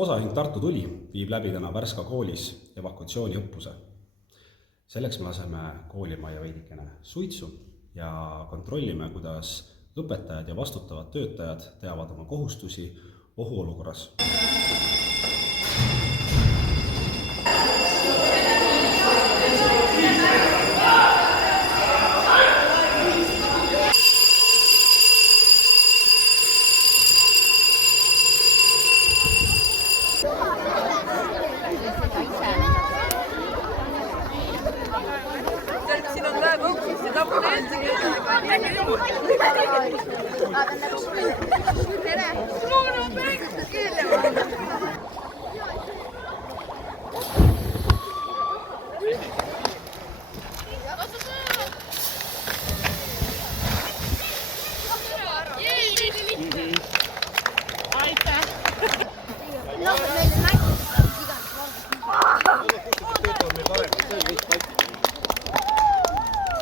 Osahing Tartu Tuli viib läbi täna Värska koolis evakuatsiooniõppuse. Selleks me laseme koolimajja veidikene suitsu ja kontrollime, kuidas õpetajad ja vastutavad töötajad teavad oma kohustusi ohuolukorras. Siin on väga õppus ja tapab tere!